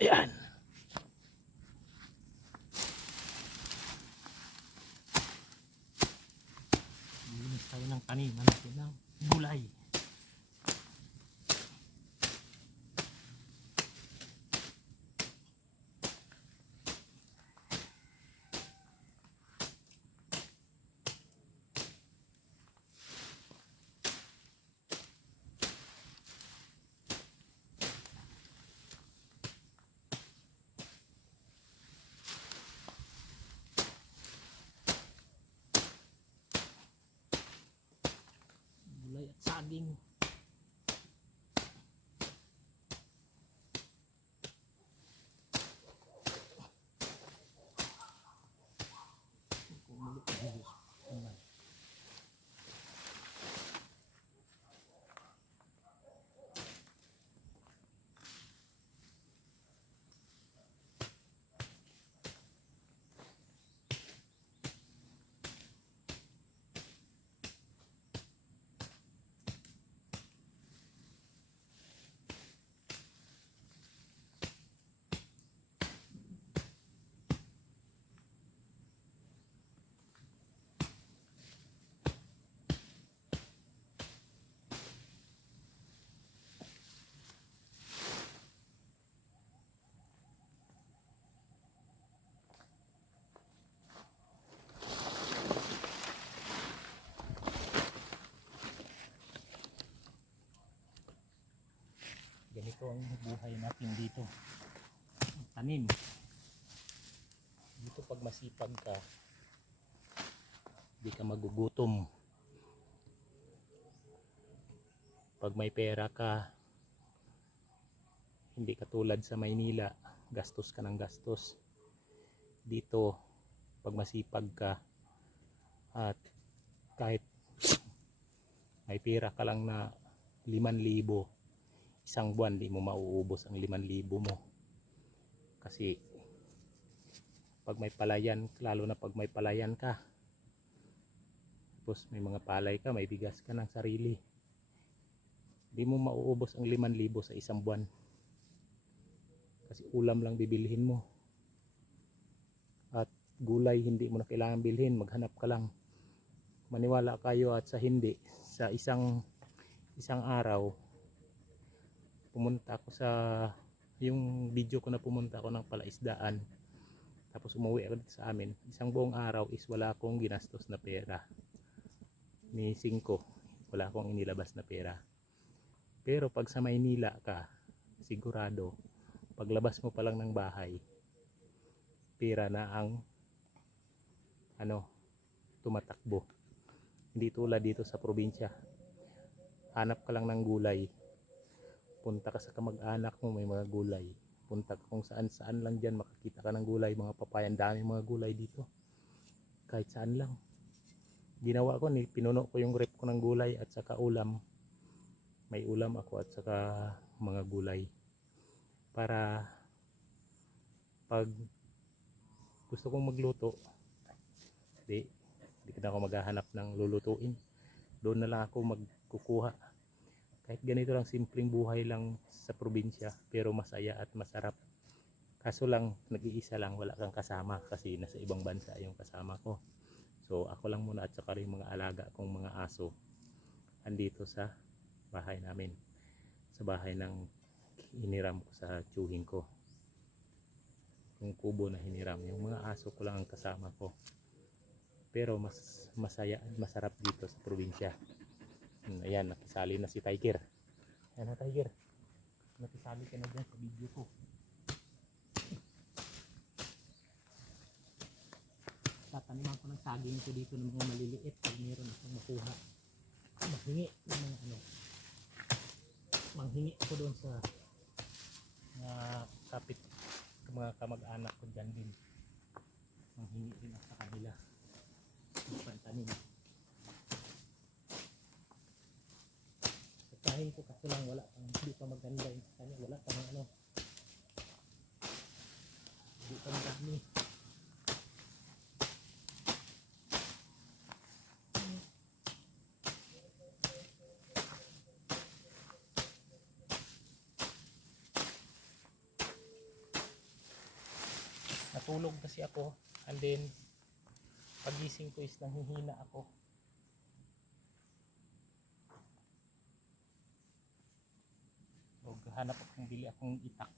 Ayan. Ganito ang buhay natin dito. Tanim. Dito pag masipag ka di ka magugutom. Pag may pera ka hindi katulad sa Maynila gastos ka ng gastos. Dito pag masipag ka at kahit may pera ka lang na 5,000 isang buwan di mo mauubos ang 5,000 mo. Kasi pag may palayan lalo na pag may palayan ka tapos may mga palay ka may bigas ka ng sarili di mo mauubos ang 5,000 sa isang buwan. Kasi ulam lang bibilhin mo. At gulay hindi mo na kailangan bilhin maghanap ka lang. Maniwala kayo at sa hindi sa isang isang araw pumunta ako sa yung video ko na pumunta ako ng palaisdaan. Tapos umuwi ako sa amin. Isang buong araw is wala akong ginastos na pera. Ni 5 wala akong inilabas na pera. Pero pag sa Maynila ka sigurado paglabas mo pa lang ng bahay pera na ang ano tumatakbo. Hindi tulad dito sa probinsya. Hanap ka lang ng gulay punta ka sa kamag-anak mo may mga gulay. Punta ka kung saan saan lang dyan makakita ka ng gulay mga papayan dami mga gulay dito. Kahit saan lang. Ginawa ko ni pinuno ko yung rep ko ng gulay at saka ulam. May ulam ako at saka mga gulay. Para pag gusto kong magluto di di na ako maghahanap ng lulutuin. Doon na lang ako magkukuha kahit ganito lang simpleng buhay lang sa probinsya pero masaya at masarap. Kaso lang nag-iisa lang wala kang kasama kasi nasa ibang bansa yung kasama ko. So ako lang muna at saka rin mga alaga kong mga aso andito sa bahay namin sa bahay ng hiniram ko sa tsuhin ko. Yung kubo na hiniram yung mga aso ko lang ang kasama ko. Pero mas masaya at masarap dito sa probinsya ayan, nakisali na si Tiger. Ayan na Tiger. Nakisali ka na dyan sa video ko. Tataniman ko ng saging ko dito ng mga maliliit pag meron akong makuha. Manghingi ng mga ano. Manghingi ako doon sa mga kapit mga kamag-anak ko dyan din. Manghingi din ako sa kanila. Magpantanim. Sasahin ko kasi lang wala pang hindi pa maganda yung kanya wala pang ano. Hindi pa marami natulog kasi ako and then pagising ko is nanghihina ako so hanap akong bili akong itak.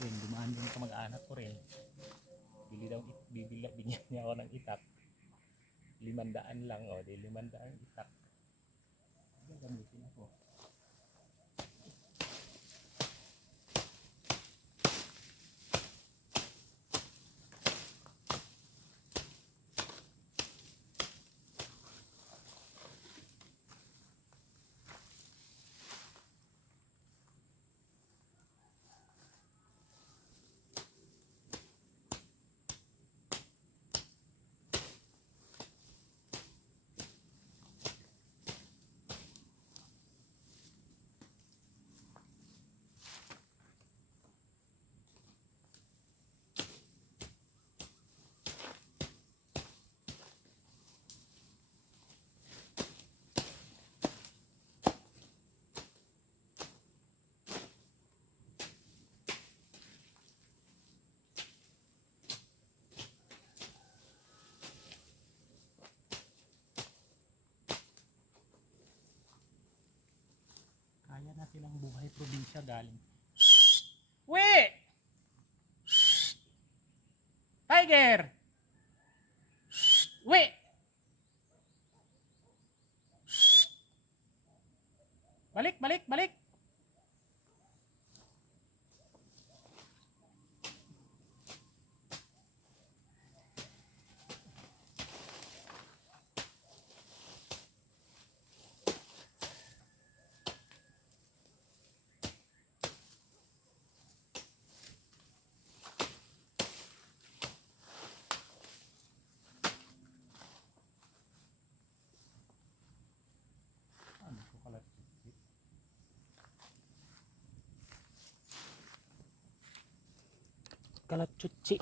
Yun dumaan din ka mag-anak ko rin. Bili daw bibila bigyan niya ako ng itak. Limandaan lang o di limandaan itak. Gagamitin ako natin ang buhay probinsya galing. We tiger かなチュッチ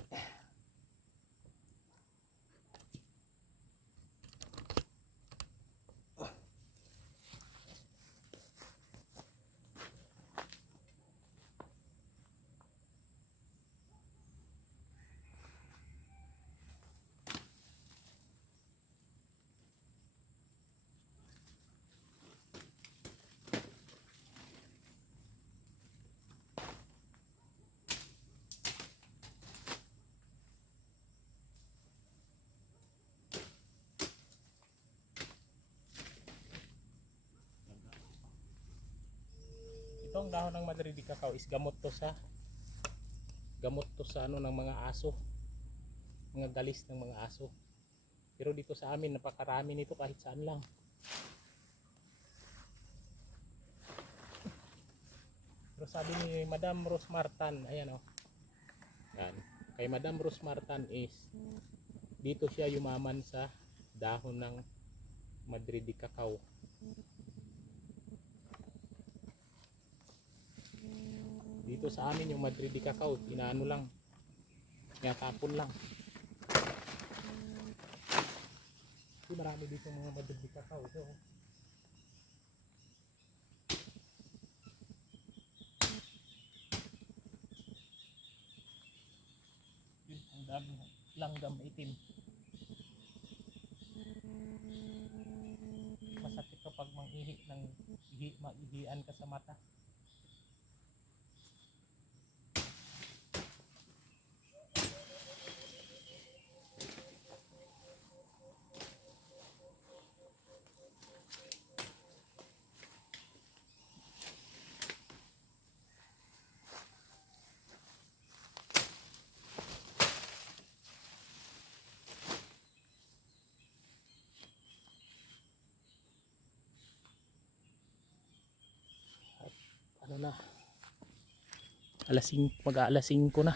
Itong dahon ng Madrid cacao is gamot to sa gamot to sa ano ng mga aso. Mga galis ng mga aso. Pero dito sa amin napakarami nito kahit saan lang. Pero sabi ni Madam Rose Martan, ayan oh. Yan. Kay Madam Rose Martan is dito siya yumaman sa dahon ng Madrid cacao. Dito sa amin yung Madrid cacao inaano lang. Tinatapon lang. Kasi marami dito mga Madrid cacao ito oh. dami langgam itim. Masakit kapag mangihi ng ihi, maihian ka sa mata ano na alas 5 mag alas 5 na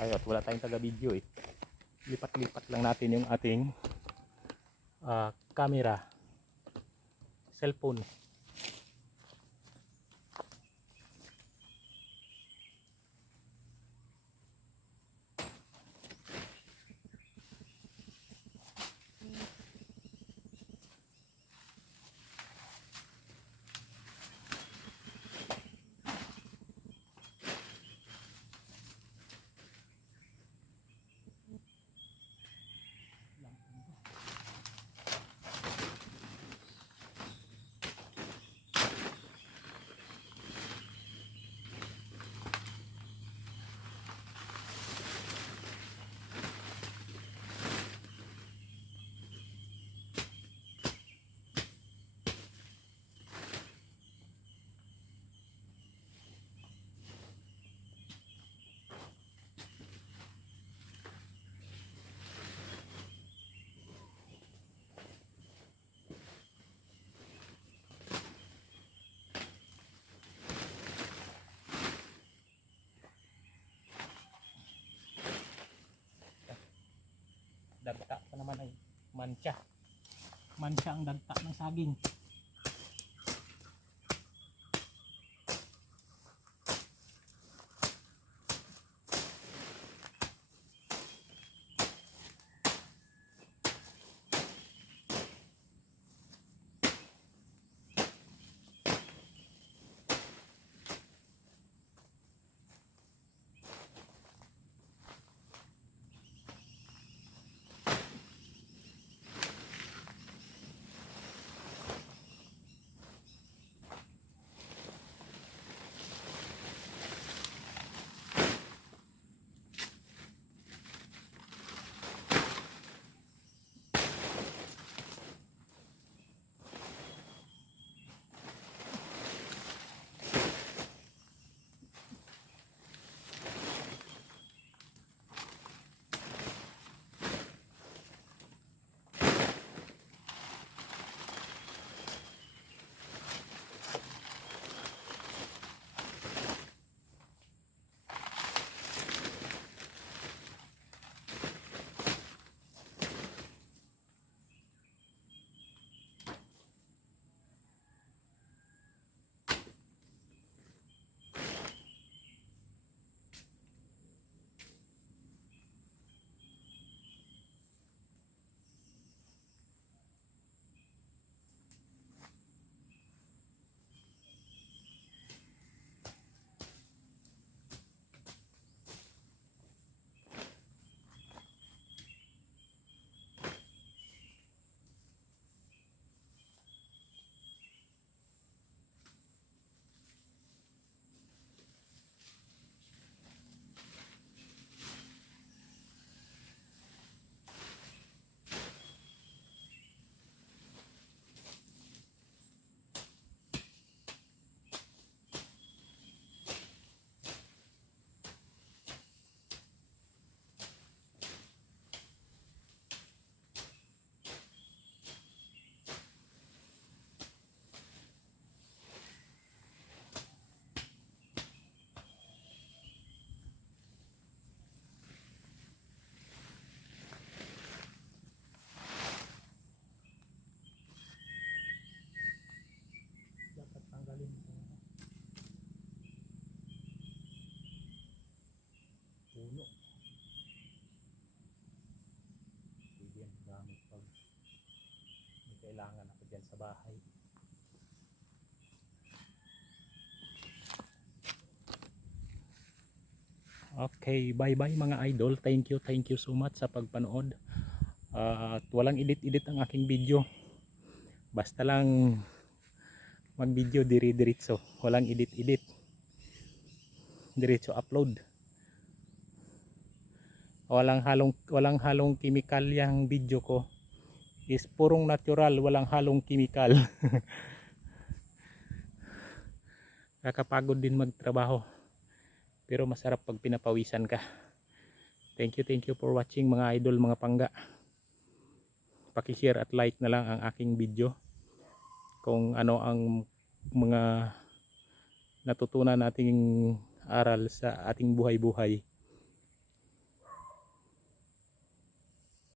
tayo at wala tayong taga video eh. Lipat-lipat lang natin yung ating ah, camera. Cellphone dagta pa naman ay mancha. Mancha ang dagta ng saging may kailangan ako dyan sa bahay Okay, bye-bye mga idol. Thank you, thank you so much sa pagpanood. Ah, at walang edit-edit ang aking video. Basta lang mag-video dire-diretso. Walang edit-edit. Diretso upload. Walang halong walang halong chemical yang video ko. Is purong natural, walang halong chemical. Nakakapagod din magtrabaho. Pero masarap pag pinapawisan ka. Thank you, thank you for watching mga idol, mga pangga. Paki-share at like na lang ang aking video. Kung ano ang mga natutunan nating aral sa ating buhay-buhay